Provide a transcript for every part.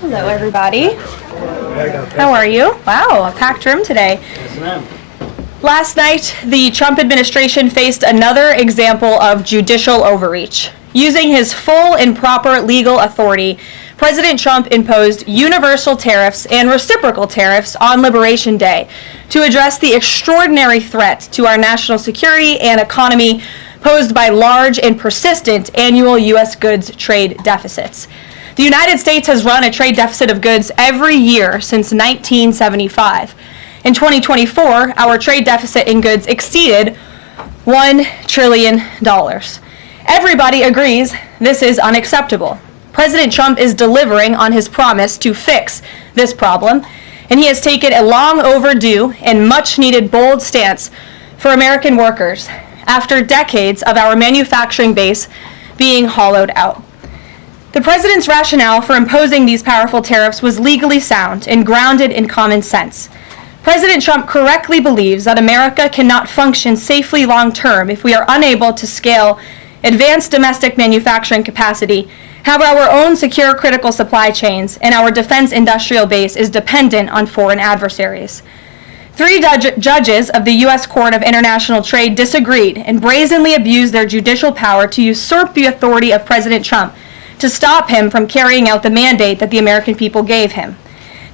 Hello, everybody. How are you? Wow, a packed room today. Yes, ma'am. Last night, the Trump administration faced another example of judicial overreach. Using his full and proper legal authority, President Trump imposed universal tariffs and reciprocal tariffs on Liberation Day to address the extraordinary threat to our national security and economy posed by large and persistent annual U.S. goods trade deficits. The United States has run a trade deficit of goods every year since 1975. In 2024, our trade deficit in goods exceeded $1 trillion. Everybody agrees this is unacceptable. President Trump is delivering on his promise to fix this problem, and he has taken a long overdue and much needed bold stance for American workers after decades of our manufacturing base being hollowed out. The president's rationale for imposing these powerful tariffs was legally sound and grounded in common sense. President Trump correctly believes that America cannot function safely long-term if we are unable to scale advanced domestic manufacturing capacity, have our own secure critical supply chains, and our defense industrial base is dependent on foreign adversaries. Three judges of the U.S. Court of International Trade disagreed and brazenly abused their judicial power to usurp the authority of President Trump to stop him from carrying out the mandate that the American people gave him.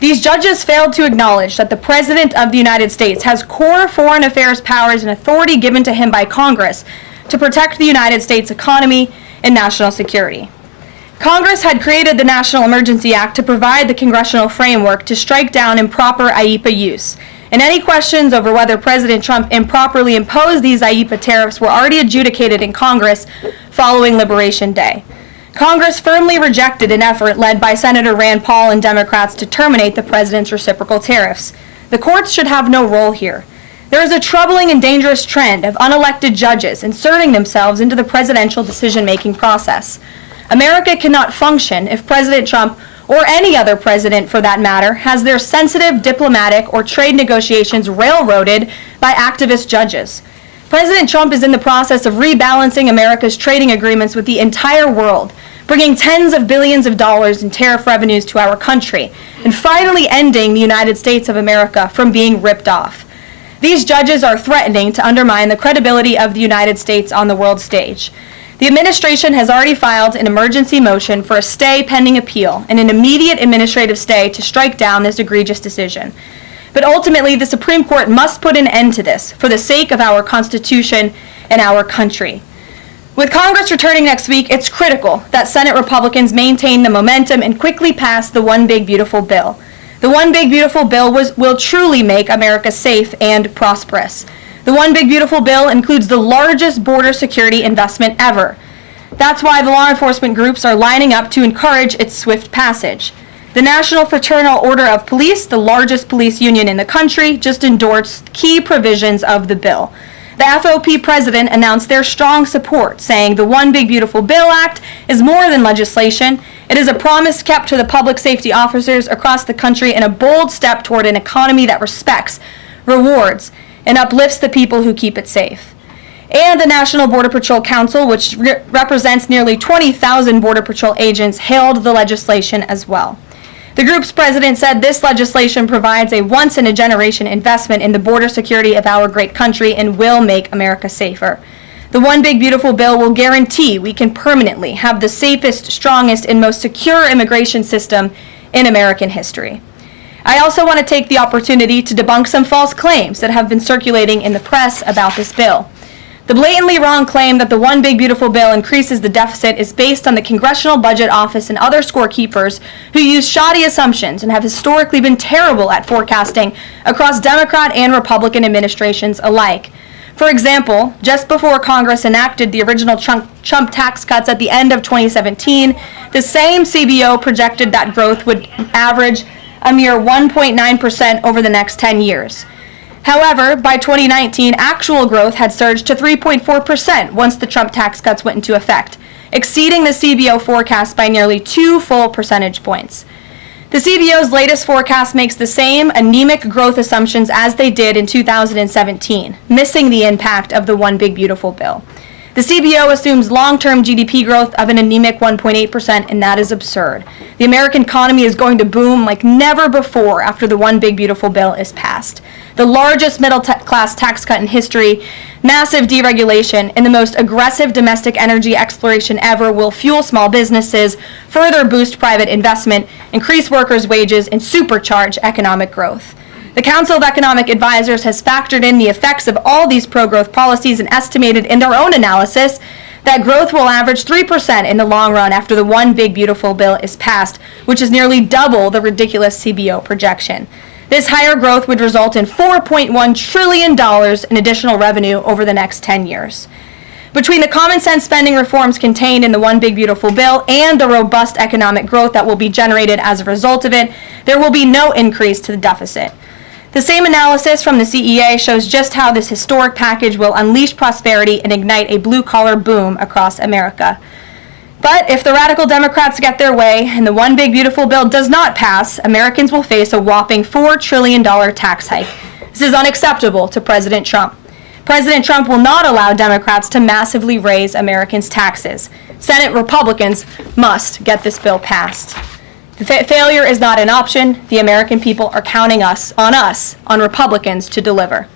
These judges failed to acknowledge that the President of the United States has core foreign affairs powers and authority given to him by Congress to protect the United States economy and national security. Congress had created the National Emergency Act to provide the congressional framework to strike down improper IEEPA use, and any questions over whether President Trump improperly imposed these IEEPA tariffs were already adjudicated in Congress following Liberation Day. Congress firmly rejected an effort led by Senator Rand Paul and Democrats to terminate the president's reciprocal tariffs. The courts should have no role here. There is a troubling and dangerous trend of unelected judges inserting themselves into the presidential decision-making process. America cannot function if President Trump, or any other president for that matter, has their sensitive diplomatic or trade negotiations railroaded by activist judges. President Trump is in the process of rebalancing America's trading agreements with the entire world, bringing tens of billions of dollars in tariff revenues to our country, and finally ending the United States of America from being ripped off. These judges are threatening to undermine the credibility of the United States on the world stage. The administration has already filed an emergency motion for a stay pending appeal and an immediate administrative stay to strike down this egregious decision. But ultimately, the Supreme Court must put an end to this for the sake of our Constitution and our country. With Congress returning next week, it's critical that Senate Republicans maintain the momentum and quickly pass the One Big Beautiful Bill. The One Big Beautiful Bill will truly make America safe and prosperous. The One Big Beautiful Bill includes the largest border security investment ever. That's why the law enforcement groups are lining up to encourage its swift passage. The National Fraternal Order of Police, the largest police union in the country, just endorsed key provisions of the bill. The FOP president announced their strong support, saying the One Big Beautiful Bill Act is more than legislation. It is a promise kept to the public safety officers across the country and a bold step toward an economy that respects, rewards, and uplifts the people who keep it safe. And the National Border Patrol Council, which represents nearly 20,000 Border Patrol agents, hailed the legislation as well. The group's president said this legislation provides a once-in-a-generation investment in the border security of our great country and will make America safer. The One Big Beautiful Bill will guarantee we can permanently have the safest, strongest, and most secure immigration system in American history. I also want to take the opportunity to debunk some false claims that have been circulating in the press about this bill. The blatantly wrong claim that the One Big Beautiful Bill increases the deficit is based on the Congressional Budget Office and other scorekeepers who use shoddy assumptions and have historically been terrible at forecasting across Democrat and Republican administrations alike. For example, just before Congress enacted the original Trump tax cuts at the end of 2017, the same CBO projected that growth would average a mere 1.9% over the next 10 years. However, by 2019, actual growth had surged to 3.4% once the Trump tax cuts went into effect, exceeding the CBO forecast by nearly 2 full percentage points. The CBO's latest forecast makes the same anemic growth assumptions as they did in 2017, missing the impact of the One Big Beautiful Bill. The CBO assumes long-term GDP growth of an anemic 1.8%, and that is absurd. The American economy is going to boom like never before after the One Big Beautiful Bill is passed. The largest middle-class tax cut in history, massive deregulation, and the most aggressive domestic energy exploration ever will fuel small businesses, further boost private investment, increase workers' wages, and supercharge economic growth. The Council of Economic Advisors has factored in the effects of all these pro-growth policies and estimated in their own analysis that growth will average 3% in the long run after the One Big Beautiful Bill is passed, which is nearly double the ridiculous CBO projection. This higher growth would result in $4.1 trillion in additional revenue over the next 10 years. Between the common sense spending reforms contained in the One Big Beautiful Bill and the robust economic growth that will be generated as a result of it, there will be no increase to the deficit. The same analysis from the CEA shows just how this historic package will unleash prosperity and ignite a blue-collar boom across America. But if the radical Democrats get their way and the One Big Beautiful Bill does not pass, Americans will face a whopping $4 trillion tax hike. This is unacceptable to President Trump. President Trump will not allow Democrats to massively raise Americans' taxes. Senate Republicans must get this bill passed. Failure is not an option. The American people are counting on Republicans to deliver.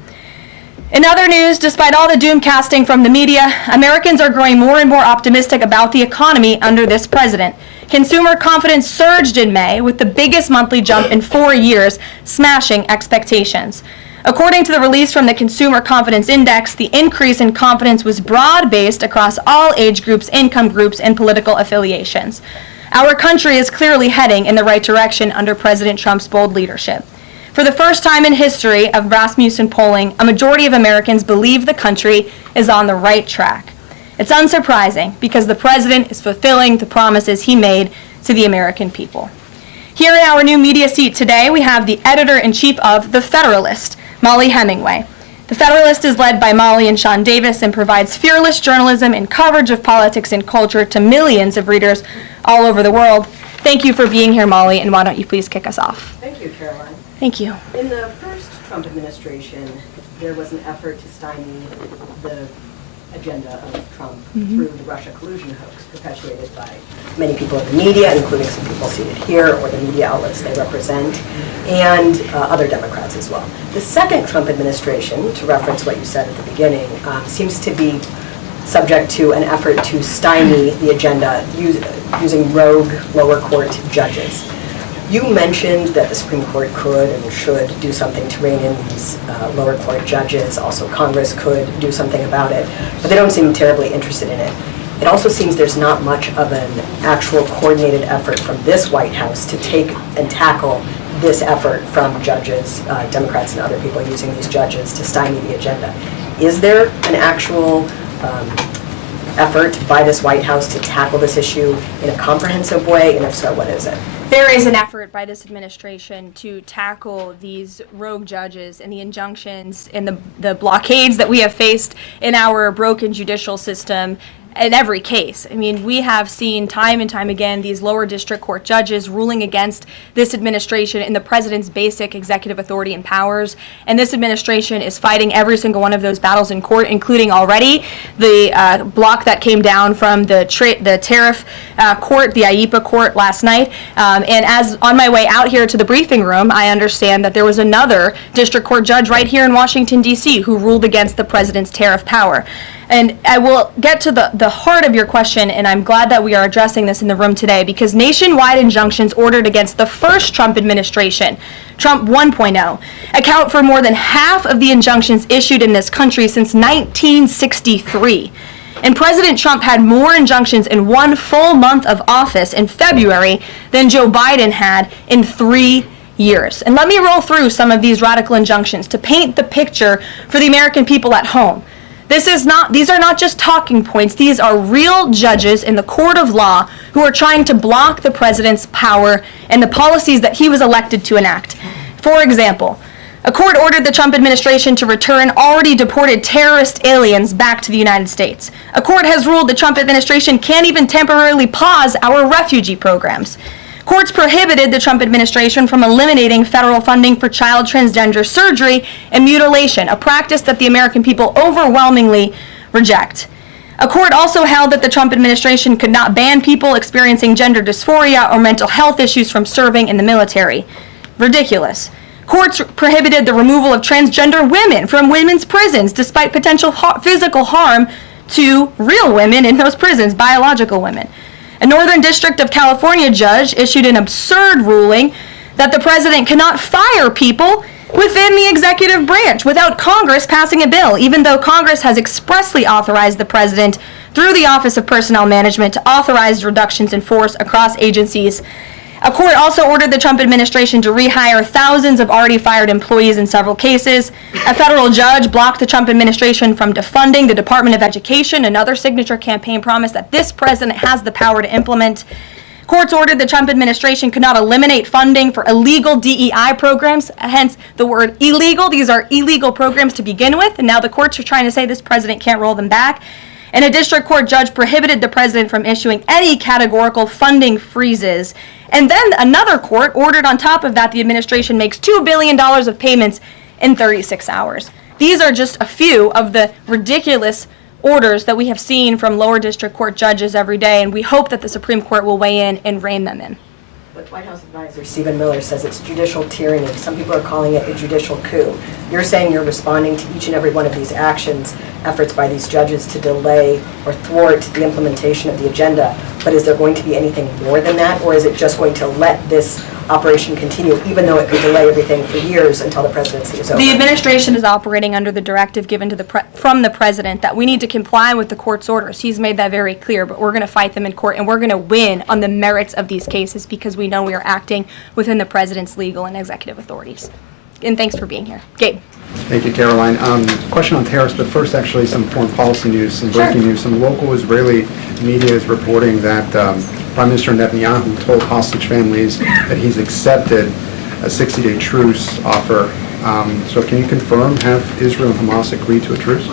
In other news, despite all the doom casting from the media, Americans are growing more and more optimistic about the economy under this president. Consumer confidence surged in May with the biggest monthly jump in 4 years, smashing expectations. According to the release from the Consumer Confidence Index, the increase in confidence was broad-based across all age groups, income groups, and political affiliations. Our country is clearly heading in the right direction under President Trump's bold leadership. For the first time in history of Rasmussen polling, a majority of Americans believe the country is on the right track. It's unsurprising because the president is fulfilling the promises he made to the American people. Here in our new media seat today, we have the editor-in-chief of The Federalist, Molly Hemingway. The Federalist is led by Molly and Sean Davis and provides fearless journalism and coverage of politics and culture to millions of readers all over the world. Thank you for being here, Molly, and why don't you please kick us off? Thank you, Caroline. Thank you. In the first Trump administration, there was an effort to stymie the agenda of Trump through the Russia collusion hoax perpetuated by many people in the media, including some people seated here, or the media outlets they represent, and other Democrats as well. The second Trump administration, to reference what you said at the beginning, seems to be subject to an effort to stymie the agenda using rogue lower court judges. You mentioned that the Supreme Court could and should do something to rein in these lower court judges. Also, Congress could do something about it, but they don't seem terribly interested in it. It also seems there's not much of an actual coordinated effort from this White House to take and tackle this effort from judges, Democrats and other people using these judges to stymie the agenda. Is there an actual effort by this White House to tackle this issue in a comprehensive way, and if so, what is it? There is an effort by this administration to tackle these rogue judges and the injunctions and the blockades that we have faced in our broken judicial system in every case. I mean, we have seen time and time again these lower district court judges ruling against this administration and the president's basic executive authority and powers. And this administration is fighting every single one of those battles in court, including already the block that came down from the tariff court, the IEPA court last night. And as on my way out here to the briefing room, I understand that there was another district court judge right here in Washington, D.C., who ruled against the president's tariff power. And I will get to the heart of your question, and I'm glad that we are addressing this in the room today, because nationwide injunctions ordered against the first Trump administration, Trump 1.0, account for more than half of the injunctions issued in this country since 1963. And President Trump had more injunctions in one full month of office in February than Joe Biden had in 3 years. And let me roll through some of these radical injunctions to paint the picture for the American people at home. These are not just talking points. These are real judges in the court of law who are trying to block the president's power and the policies that he was elected to enact. For example, a court ordered the Trump administration to return already deported terrorist aliens back to the United States. A court has ruled the Trump administration can't even temporarily pause our refugee programs. Courts prohibited the Trump administration from eliminating federal funding for child transgender surgery and mutilation, a practice that the American people overwhelmingly reject. A court also held that the Trump administration could not ban people experiencing gender dysphoria or mental health issues from serving in the military. Ridiculous. Courts prohibited the removal of transgender women from women's prisons despite potential physical harm to real women in those prisons, biological women. A Northern District of California judge issued an absurd ruling that the president cannot fire people within the executive branch without Congress passing a bill, even though Congress has expressly authorized the president through the Office of Personnel Management to authorize reductions in force across agencies. A court also ordered the Trump administration to rehire thousands of already fired employees in several cases. A federal judge blocked the Trump administration from defunding the Department of Education, another signature campaign promise that this president has the power to implement. Courts ordered the Trump administration could not eliminate funding for illegal DEI programs, hence the word illegal. These are illegal programs to begin with, and now the courts are trying to say this president can't roll them back. And a district court judge prohibited the president from issuing any categorical funding freezes. And then another court ordered on top of that the administration makes $2 billion of payments in 36 hours. These are just a few of the ridiculous orders that we have seen from lower district court judges every day, and we hope that the Supreme Court will weigh in and rein them in. But White House advisor Stephen Miller says it's judicial tyranny. Some people are calling it a judicial coup. You're saying you're responding to each and every one of these actions, efforts by these judges to delay or thwart the implementation of the agenda. But is there going to be anything more than that, or is it just going to let this operation continue, even though it could delay everything for years until the presidency is over? The administration is operating under the directive given to from the president that we need to comply with the court's orders. He's made that very clear, but we're going to fight them in court, and we're going to win on the merits of these cases because we know we are acting within the president's legal and executive authorities. And thanks for being here. Gabe. Thank you, Caroline. Question on tariffs, but first actually some foreign policy news, some breaking news. Some local Israeli media is reporting that Prime Minister Netanyahu told hostage families that he's accepted a 60-day truce offer. So can you confirm, have Israel and Hamas agreed to a truce?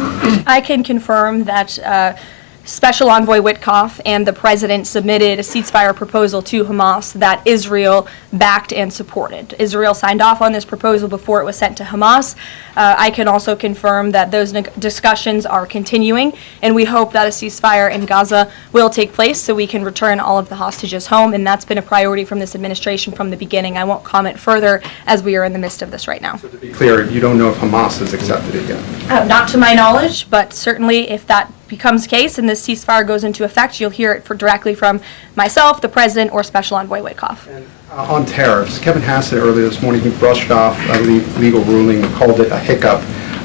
I can confirm that Special Envoy Witkoff and the president submitted a ceasefire proposal to Hamas that Israel backed and supported. Israel signed off on this proposal before it was sent to Hamas. I can also confirm that those discussions are continuing, and we hope that a ceasefire in Gaza will take place so we can return all of the hostages home, and that's been a priority from this administration from the beginning. I won't comment further as we are in the midst of this right now. So to be clear, you don't know if Hamas has accepted it yet? Not to my knowledge, but certainly if that becomes the case and this ceasefire goes into effect, you'll hear it directly from myself, the president, or Special Envoy Witkoff. On tariffs, Kevin Hassett earlier this morning, he brushed off a legal ruling and called it a hiccup,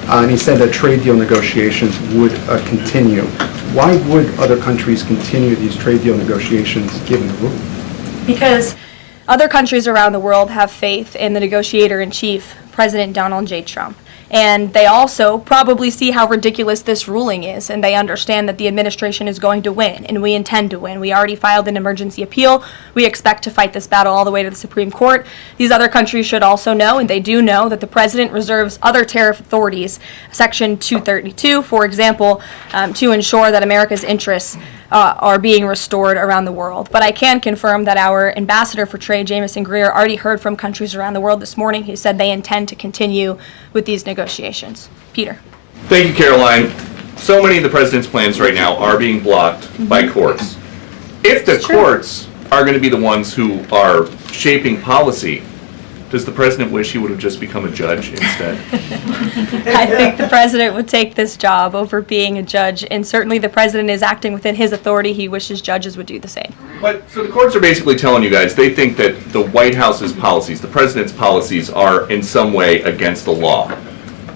and he said that trade deal negotiations would continue. Why would other countries continue these trade deal negotiations given the ruling? Because other countries around the world have faith in the negotiator-in-chief, President Donald J. Trump. And they also probably see how ridiculous this ruling is, and they understand that the administration is going to win, and we intend to win. We already filed an emergency appeal. We expect to fight this battle all the way to the Supreme Court. These other countries should also know, and they do know, that the president reserves other tariff authorities, Section 232, for example, to ensure that America's interests are being restored around the world. But I can confirm that our ambassador for trade, Jamison Greer, already heard from countries around the world this morning who said they intend to continue with these negotiations. Peter. Thank you, Caroline. So many of the president's plans right now are being blocked by courts. If the courts are going to be the ones who are shaping policy, does the president wish he would have just become a judge instead? I think the president would take this job over being a judge, and certainly the president is acting within his authority. He wishes judges would do the same. But so the courts are basically telling you guys they think that the White House's policies, the president's policies, are in some way against the law.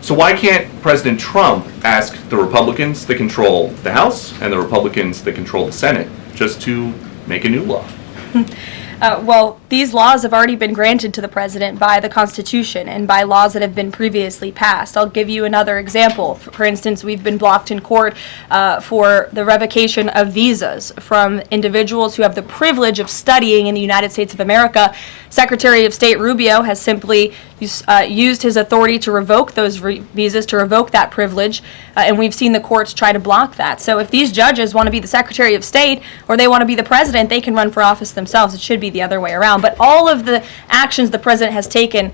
So why can't President Trump ask the Republicans that control the House and the Republicans that control the Senate just to make a new law? Well, these laws have already been granted to the president by the Constitution and by laws that have been previously passed. I'll give you another example. For instance, we've been blocked in court for the revocation of visas from individuals who have the privilege of studying in the United States of America. Secretary of State Rubio has simply used his authority to revoke those visas, to revoke that privilege, and we've seen the courts try to block that. So if these judges want to be the Secretary of State or they want to be the president, they can run for office themselves. It should be the other way around. But all of the actions the president has taken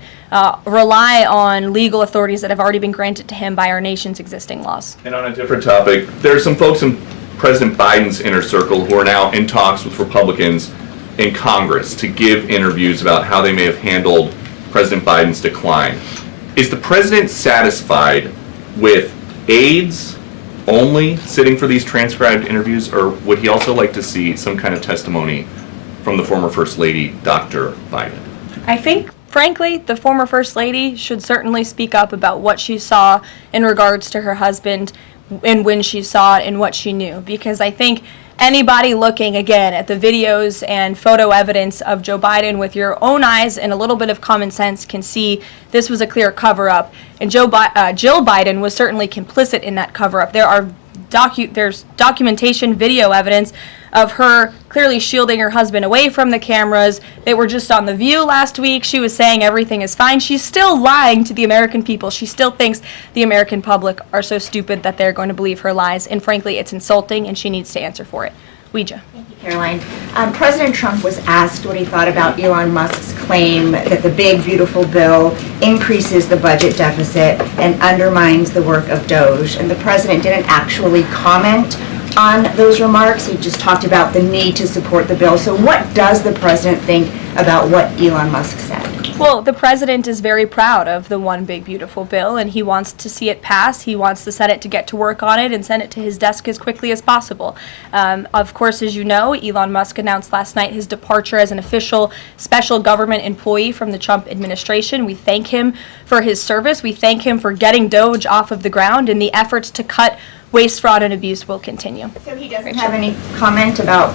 rely on legal authorities that have already been granted to him by our nation's existing laws. And on a different topic, there are some folks in President Biden's inner circle, who are now in talks with Republicans in Congress to give interviews about how they may have handled President Biden's decline. Is the president satisfied with aides only sitting for these transcribed interviews, or would he also like to see some kind of testimony from the former First Lady, Dr. Biden? I think, frankly, the former First Lady should certainly speak up about what she saw in regards to her husband and when she saw it and what she knew. Because I think anybody looking, again, at the videos and photo evidence of Joe Biden with your own eyes and a little bit of common sense can see this was a clear cover-up. And Jill Biden was certainly complicit in that cover-up. There's documentation, video evidence of her clearly shielding her husband away from the cameras. They were just on The View last week. She was saying everything is fine. She's still lying to the American people. She still thinks the American public are so stupid that they're going to believe her lies. And frankly, it's insulting, and she needs to answer for it. Ouija. Thank you, Caroline. President Trump was asked what he thought about Elon Musk's claim that the big, beautiful bill increases the budget deficit and undermines the work of DOGE. And the president didn't actually comment on those remarks. He just talked about the need to support the bill. So what does the president think about what Elon Musk said? Well, the president is very proud of the one big beautiful bill, and he wants to see it pass. He wants the Senate to get to work on it and send it to his desk as quickly as possible. Of course, as you know, Elon Musk announced last night his departure as an official special government employee from the Trump administration. We thank him for his service. We thank him for getting DOGE off of the ground, and the efforts to cut waste, fraud, and abuse will continue. So he doesn't have any comment about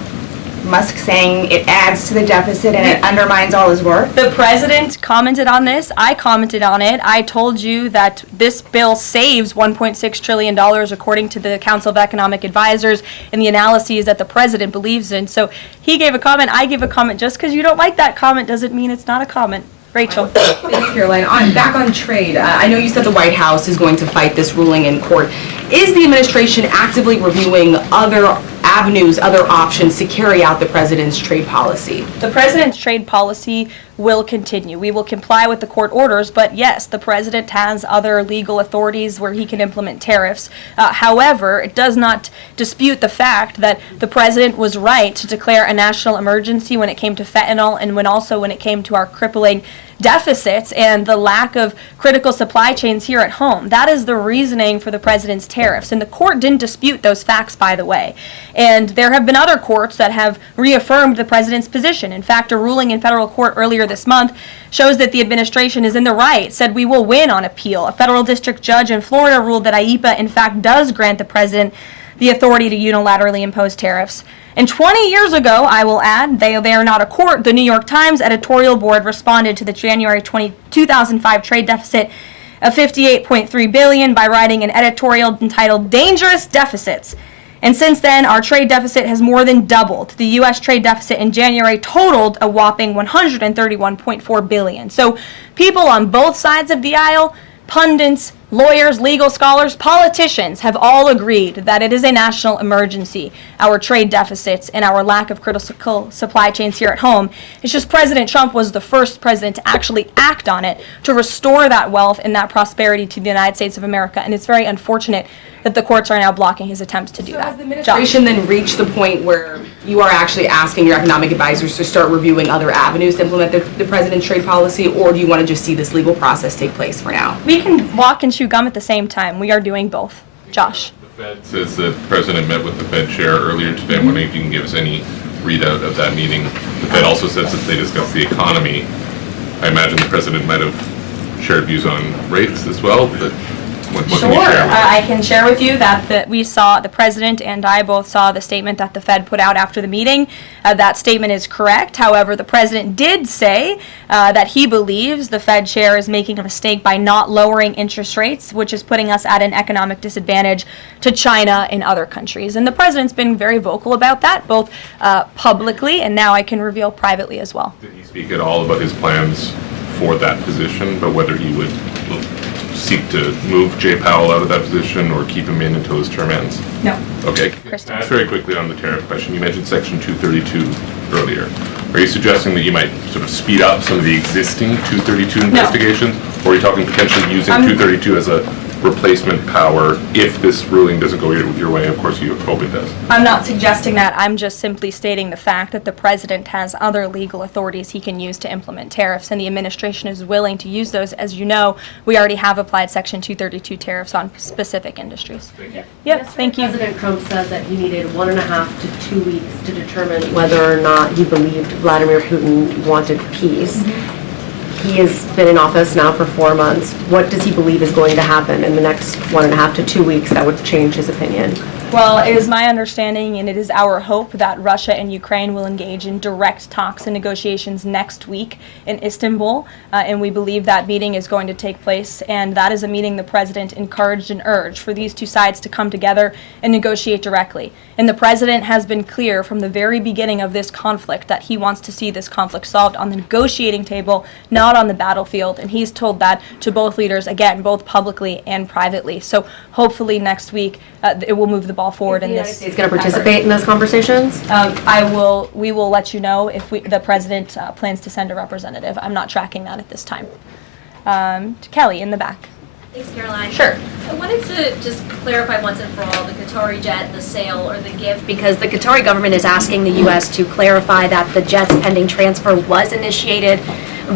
Musk saying it adds to the deficit and it undermines all his work? The president commented on this. I commented on it. I told you that this bill saves $1.6 trillion according to the Council of Economic Advisors and the analyses that the president believes in. So he gave a comment. I gave a comment. Just because you don't like that comment doesn't mean it's not a comment. Rachel. Thanks, Caroline. Back on trade, I know you said the White House is going to fight this ruling in court. Is the administration actively reviewing other avenues, other options to carry out the president's trade policy? The president's trade policy will continue. We will comply with the court orders, but yes, the president has other legal authorities where he can implement tariffs. However, it does not dispute the fact that the president was right to declare a national emergency when it came to fentanyl and when it came to our crippling deficits and the lack of critical supply chains here at home. That is the reasoning for the president's tariffs. And the court didn't dispute those facts, by the way. And there have been other courts that have reaffirmed the president's position. In fact, a ruling in federal court earlier this month shows that the administration is in the right, said we will win on appeal. A federal district judge in Florida ruled that IEEPA, in fact, does grant the president the authority to unilaterally impose tariffs. And 20 years ago, I will add, they are not a court, the New York Times editorial board responded to the January 2005 trade deficit of $58.3 billion by writing an editorial entitled Dangerous Deficits. And since then, our trade deficit has more than doubled. The U.S. trade deficit in January totaled a whopping $131.4 billion. So people on both sides of the aisle, pundits, lawyers, legal scholars, politicians have all agreed that it is a national emergency, our trade deficits and our lack of critical supply chains here at home. It's just President Trump was the first president to actually act on it to restore that wealth and that prosperity to the United States of America. And it's very unfortunate that the courts are now blocking his attempts to do that. Has the administration then reached the point where you are actually asking your economic advisors to start reviewing other avenues to implement the president's trade policy, or do you want to just see this legal process take place for now? We can walk and chew gum at the same time. We are doing both. Josh. The Fed says that the president met with the Fed chair earlier today. I'm wondering if you can give us any readout of that meeting. The Fed also says that they discussed the economy. I imagine the president might have shared views on rates as well, but what can you Sure. share with us? I can share with you that we saw, the president and I both saw the statement that the Fed put out after the meeting. That statement is correct. However, the president did say that he believes the Fed chair is making a mistake by not lowering interest rates, which is putting us at an economic disadvantage to China and other countries. And the president's been very vocal about that, both publicly and now I can reveal privately as well. Did he speak at all about his plans for that position, but whether he would seek to move Jay Powell out of that position or keep him in until his term ends? No. Okay. Kristen. Very quickly on the tariff question, you mentioned Section 232 earlier. Are you suggesting that you might sort of speed up some of the existing 232 investigations? Or are you talking potentially using 232 as a replacement power if this ruling doesn't go your way? Of course, you hope it does. I'm not suggesting that. I'm just simply stating the fact that the president has other legal authorities he can use to implement tariffs, and the administration is willing to use those. As you know, we already have applied Section 232 tariffs on specific industries. Thank you. Yeah, thank you. President Trump said that he needed 1.5 to 2 weeks to determine whether or not he believed Vladimir Putin wanted peace. He has been in office now for 4 months. What does he believe is going to happen in the next 1.5 to 2 weeks that would change his opinion? Well, it is my understanding and it is our hope that Russia and Ukraine will engage in direct talks and negotiations next week in Istanbul, and we believe that meeting is going to take place, and that is a meeting the president encouraged and urged for these two sides to come together and negotiate directly. And the president has been clear from the very beginning of this conflict that he wants to see this conflict solved on the negotiating table, not on the battlefield, and he's told that to both leaders, again, both publicly and privately. So hopefully next week it will move the ball forward in this. Is going to participate in those conversations? We will let you know if the president plans to send a representative. I'm not tracking that at this time. Kelly, in the back. Thanks, Caroline. Sure. I wanted to just clarify once and for all the Qatari jet, the sale, or the gift, because the Qatari government is asking the U.S. to clarify that the jet's pending transfer was initiated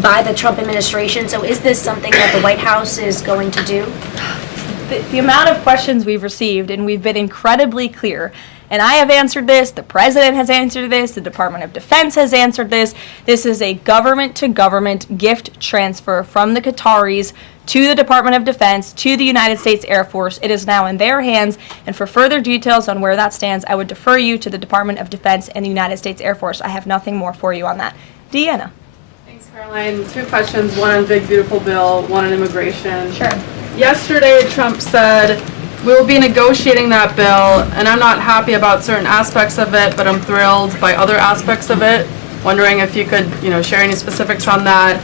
by the Trump administration. So is this something that the White House is going to do? The amount of questions we've received, and we've been incredibly clear, and I have answered this, the president has answered this, the Department of Defense has answered this. This is a government-to-government gift transfer from the Qataris to the Department of Defense, to the United States Air Force. It is now in their hands, and for further details on where that stands, I would defer you to the Department of Defense and the United States Air Force. I have nothing more for you on that. Deanna. Thanks, Caroline. 2 questions, one on Big Beautiful Bill, one on immigration. Sure. Yesterday, Trump said, we will be negotiating that bill, and I'm not happy about certain aspects of it, but I'm thrilled by other aspects of it. Wondering if you could, share any specifics on that.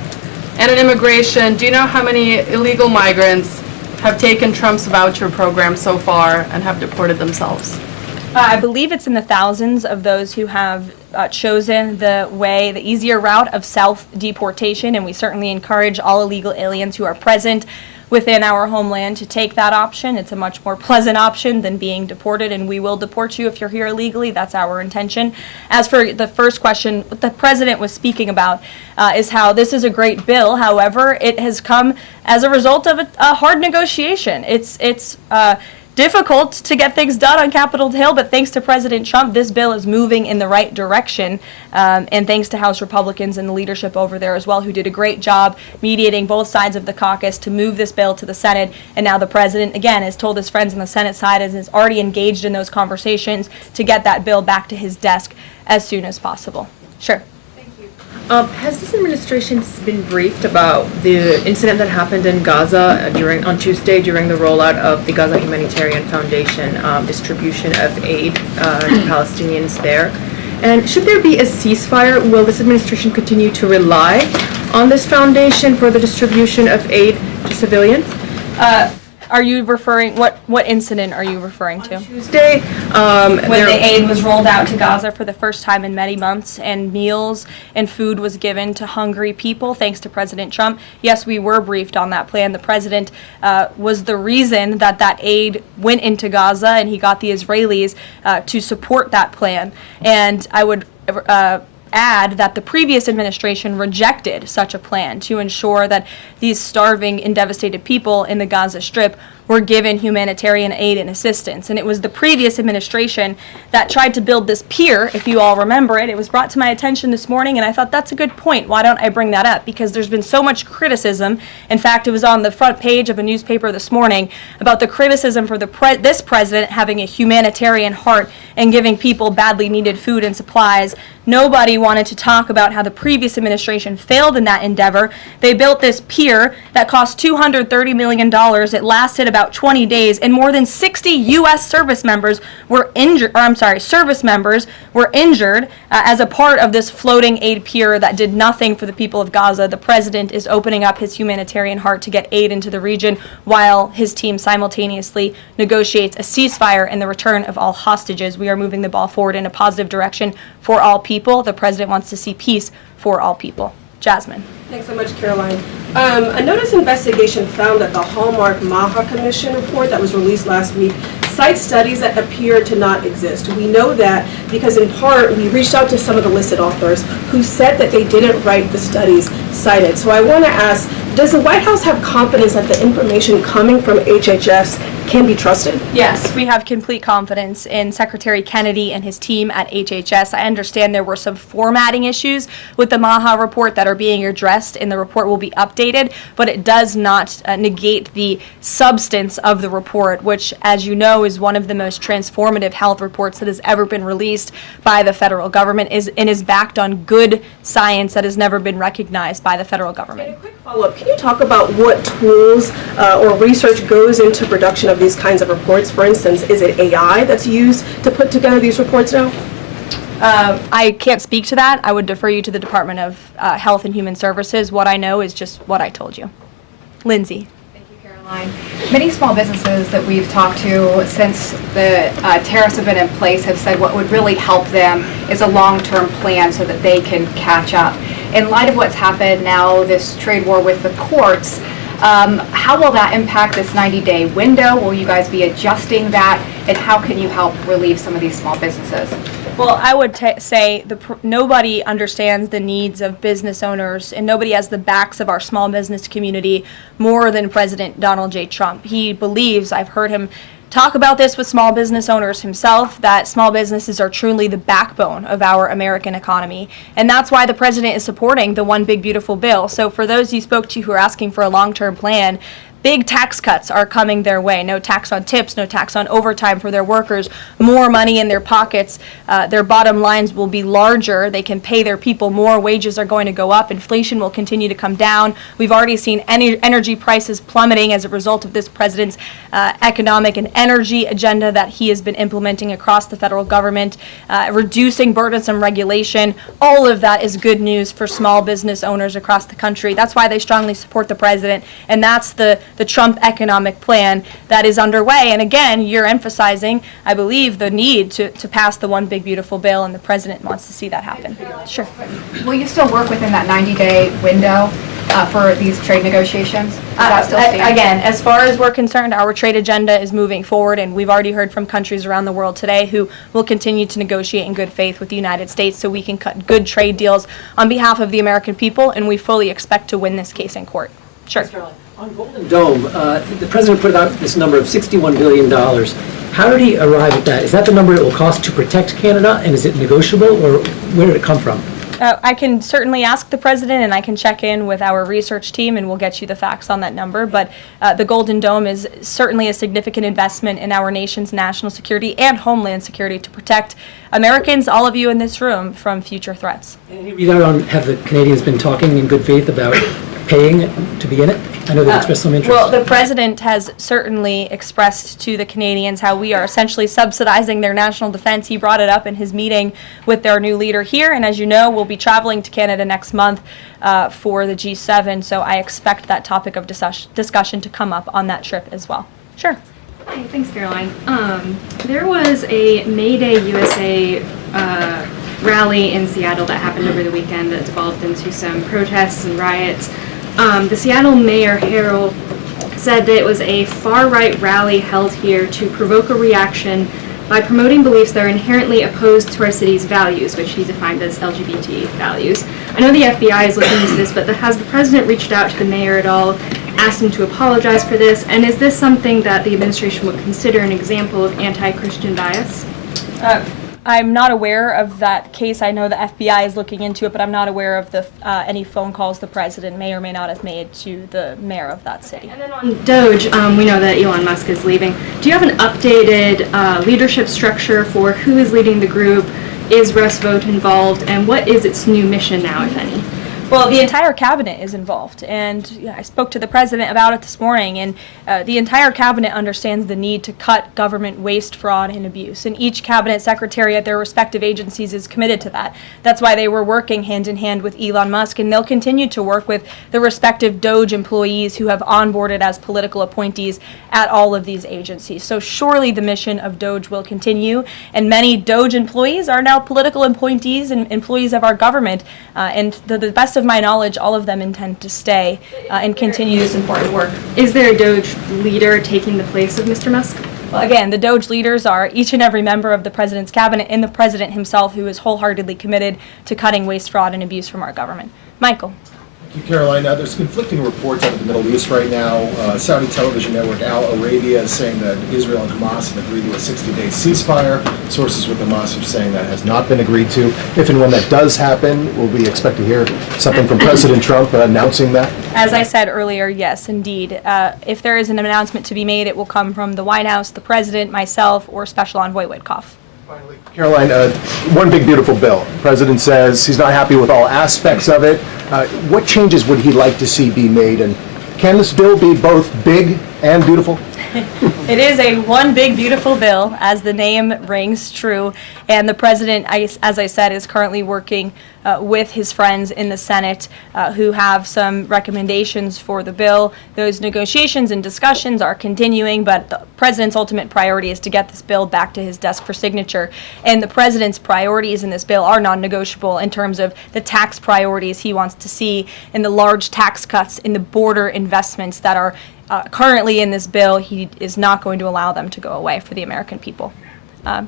And in immigration, do you know how many illegal migrants have taken Trump's voucher program so far and have deported themselves? I believe it's in the thousands of those who have chosen the easier route of self-deportation, and we certainly encourage all illegal aliens who are present within our homeland to take that option. It's a much more pleasant option than being deported, and we will deport you if you're here illegally. That's our intention. As for the first question, what the president was speaking about is how this is a great bill. However, it has come as a result of a hard negotiation. It's difficult to get things done on Capitol Hill, but thanks to President Trump, this bill is moving in the right direction, and thanks to House Republicans and the leadership over there as well, who did a great job mediating both sides of the caucus to move this bill to the Senate. And now the president, again, has told his friends on the Senate side and is already engaged in those conversations to get that bill back to his desk as soon as possible. Sure. Has this administration been briefed about the incident that happened in Gaza on Tuesday during the rollout of the Gaza Humanitarian Foundation distribution of aid to Palestinians there? And should there be a ceasefire, will this administration continue to rely on this foundation for the distribution of aid to civilians? Are you referring, what incident are you referring to? Tuesday, when the aid was rolled out to Gaza for the first time in many months, and meals and food was given to hungry people, thanks to President Trump. Yes, we were briefed on that plan. The president was the reason that aid went into Gaza, and he got the Israelis to support that plan. And I would add that the previous administration rejected such a plan to ensure that these starving and devastated people in the Gaza Strip were given humanitarian aid and assistance. And it was the previous administration that tried to build this pier, if you all remember it. It was brought to my attention this morning, and I thought that's a good point. Why don't I bring that up? Because there's been so much criticism. In fact, it was on the front page of a newspaper this morning about the criticism for this president having a humanitarian heart and giving people badly needed food and supplies. Nobody wanted to talk about how the previous administration failed in that endeavor. They built this pier that cost $230 million. It lasted about 20 days, and more than 60 U.S. service members were injured. As a part of this floating aid pier that did nothing for the people of Gaza. The president is opening up his humanitarian heart to get aid into the region, while his team simultaneously negotiates a ceasefire and the return of all hostages. We are moving the ball forward in a positive direction for all people. The president wants to see peace for all people. Jasmine. Thanks so much, Caroline. A notice investigation found that the Hallmark Maha Commission report that was released last week cites studies that appear to not exist. We know that because in part we reached out to some of the listed authors who said that they didn't write the studies cited. So I want to ask, does the White House have confidence that the information coming from HHS can be trusted? Yes, we have complete confidence in Secretary Kennedy and his team at HHS. I understand there were some formatting issues with the Maha report that are being addressed, and the report will be updated, but it does not negate the substance of the report, which, as you know, is one of the most transformative health reports that has ever been released by the federal government and is backed on good science that has never been recognized by the federal government. And a quick follow-up, can you talk about what tools or research goes into production of these kinds of reports? For instance, is it AI that's used to put together these reports now? I can't speak to that. I would defer you to the Department of Health and Human Services. What I know is just what I told you. Lindsay. Thank you, Caroline. Many small businesses that we've talked to since the tariffs have been in place have said what would really help them is a long-term plan so that they can catch up. In light of what's happened now, this trade war with the courts, how will that impact this 90-day window? Will you guys be adjusting that? And how can you help relieve some of these small businesses? Well, I would say nobody understands the needs of business owners, and nobody has the backs of our small business community more than President Donald J. Trump. He believes, I've heard him talk about this with small business owners himself, that small businesses are truly the backbone of our American economy. And that's why the president is supporting the One Big Beautiful Bill. So for those you spoke to who are asking for a long-term plan, big tax cuts are coming their way. No tax on tips, no tax on overtime for their workers, more money in their pockets. Their bottom lines will be larger. They can pay their people more. Wages are going to go up. Inflation will continue to come down. We've already seen energy prices plummeting as a result of this president's economic and energy agenda that he has been implementing across the federal government, reducing burdensome regulation. All of that is good news for small business owners across the country. That's why they strongly support the president, and that's the Trump economic plan that is underway. And again, you're emphasizing, I believe, the need to pass the One Big Beautiful Bill, and the president wants to see that happen. Sure. Will you still work within that 90-day window for these trade negotiations? Does that still stand? Again, as far as we're concerned, our trade agenda is moving forward, and we've already heard from countries around the world today who will continue to negotiate in good faith with the United States so we can cut good trade deals on behalf of the American people, and we fully expect to win this case in court. Sure. On Golden Dome, the president put out this number of $61 billion. How did he arrive at that? Is that the number it will cost to protect Canada, and is it negotiable, or where did it come from? I can certainly ask the president, and I can check in with our research team, and we'll get you the facts on that number. But the Golden Dome is certainly a significant investment in our nation's national security and homeland security to protect Americans, all of you in this room, from future threats. Any readout on, have the Canadians been talking in good faith about paying to be in it? I know they expressed some interest. Well, the president has certainly expressed to the Canadians how we are essentially subsidizing their national defense. He brought it up in his meeting with their new leader here, and as you know, we'll be traveling to Canada next month for the G7, so I expect that topic of discussion to come up on that trip as well. Sure. Hi, thanks, Caroline. There was a May Day USA rally in Seattle that happened over the weekend that developed into some protests and riots. The Seattle Mayor Harrell said that it was a far-right rally held here to provoke a reaction by promoting beliefs that are inherently opposed to our city's values, which he defined as LGBT values. I know the FBI is looking into this, but has the president reached out to the mayor at all, asked him to apologize for this, and is this something that the administration would consider an example of anti-Christian bias? I'm not aware of that case. I know the FBI is looking into it, but I'm not aware of any phone calls the president may or may not have made to the mayor of that city. And then on DOGE, we know that Elon Musk is leaving. Do you have an updated leadership structure for who is leading the group? Is Russ Vought involved? And what is its new mission now, if any? Well, the entire cabinet is involved, and I spoke to the president about it this morning, and the entire cabinet understands the need to cut government waste, fraud, and abuse, and each cabinet secretary at their respective agencies is committed to that. That's why they were working hand in hand with Elon Musk, and they'll continue to work with the respective DOGE employees who have onboarded as political appointees at all of these agencies. So surely the mission of DOGE will continue, and many DOGE employees are now political appointees and employees of our government, and the best of my knowledge, all of them intend to stay and continue this important work. Is there a DOGE leader taking the place of Mr. Musk? Well, again, the DOGE leaders are each and every member of the president's cabinet and the president himself, who is wholeheartedly committed to cutting waste, fraud, and abuse from our government. Michael. Thank you, Caroline. There's conflicting reports out of the Middle East right now. Saudi television network Al Arabia is saying that Israel and Hamas have agreed to a 60-day ceasefire. Sources with Hamas are saying that has not been agreed to. If and when that does happen, will we expect to hear something from President Trump announcing that? As I said earlier, yes, indeed. If there is an announcement to be made, it will come from the White House, the president, myself, or Special Envoy Witkoff. Caroline, one big beautiful bill. The president says he's not happy with all aspects of it. What changes would he like to see be made? And can this bill be both big and beautiful? It is a one big beautiful bill, as the name rings true, and the president, as I said, is currently working with his friends in the Senate who have some recommendations for the bill. Those negotiations and discussions are continuing, but the president's ultimate priority is to get this bill back to his desk for signature. And the president's priorities in this bill are non-negotiable in terms of the tax priorities he wants to see and the large tax cuts in the border investments that are currently in this bill. He is not going to allow them to go away for the American people.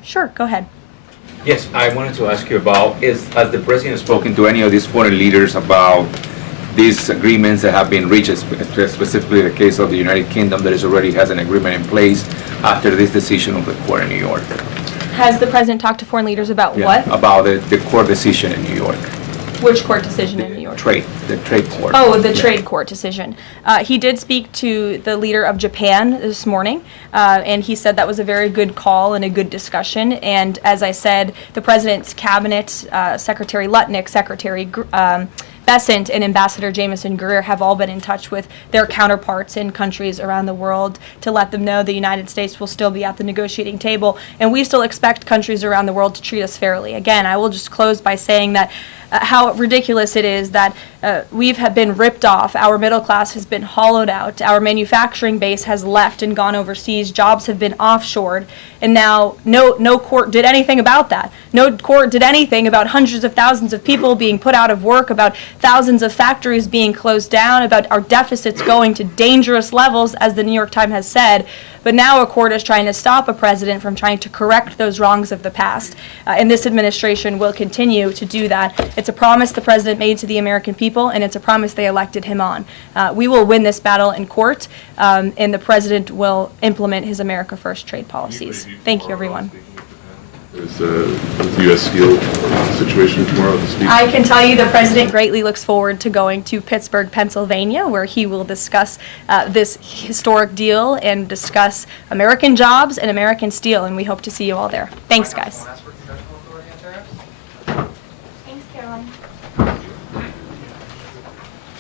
Sure, go ahead. Yes, I wanted to ask you about, has the president spoken to any of these foreign leaders about these agreements that have been reached, specifically the case of the United Kingdom that already has an agreement in place after this decision of the court in New York? Has the president talked to foreign leaders about what? About the court decision in New York. Which court decision in New York? The trade court. Oh, the trade court decision. He did speak to the leader of Japan this morning, and he said that was a very good call and a good discussion. And as I said, the president's cabinet, Secretary Lutnick, Secretary Bessent, and Ambassador Jameson Greer have all been in touch with their counterparts in countries around the world to let them know the United States will still be at the negotiating table, and we still expect countries around the world to treat us fairly. Again, I will just close by saying that how ridiculous it is that we have been ripped off, our middle class has been hollowed out, our manufacturing base has left and gone overseas, jobs have been offshored, and now no court did anything about that. No court did anything about hundreds of thousands of people being put out of work, about thousands of factories being closed down, about our deficits going to dangerous levels, as the New York Times has said. But now a court is trying to stop a president from trying to correct those wrongs of the past. And this administration will continue to do that. It's a promise the president made to the American people, and it's a promise they elected him on. We will win this battle in court, and the president will implement his America First trade policies. Thank you, everyone. Is the U.S. Steel situation tomorrow at the speech? I can tell you the president greatly looks forward to going to Pittsburgh, Pennsylvania, where he will discuss this historic deal and discuss American jobs and American steel, and we hope to see you all there. Thanks, guys.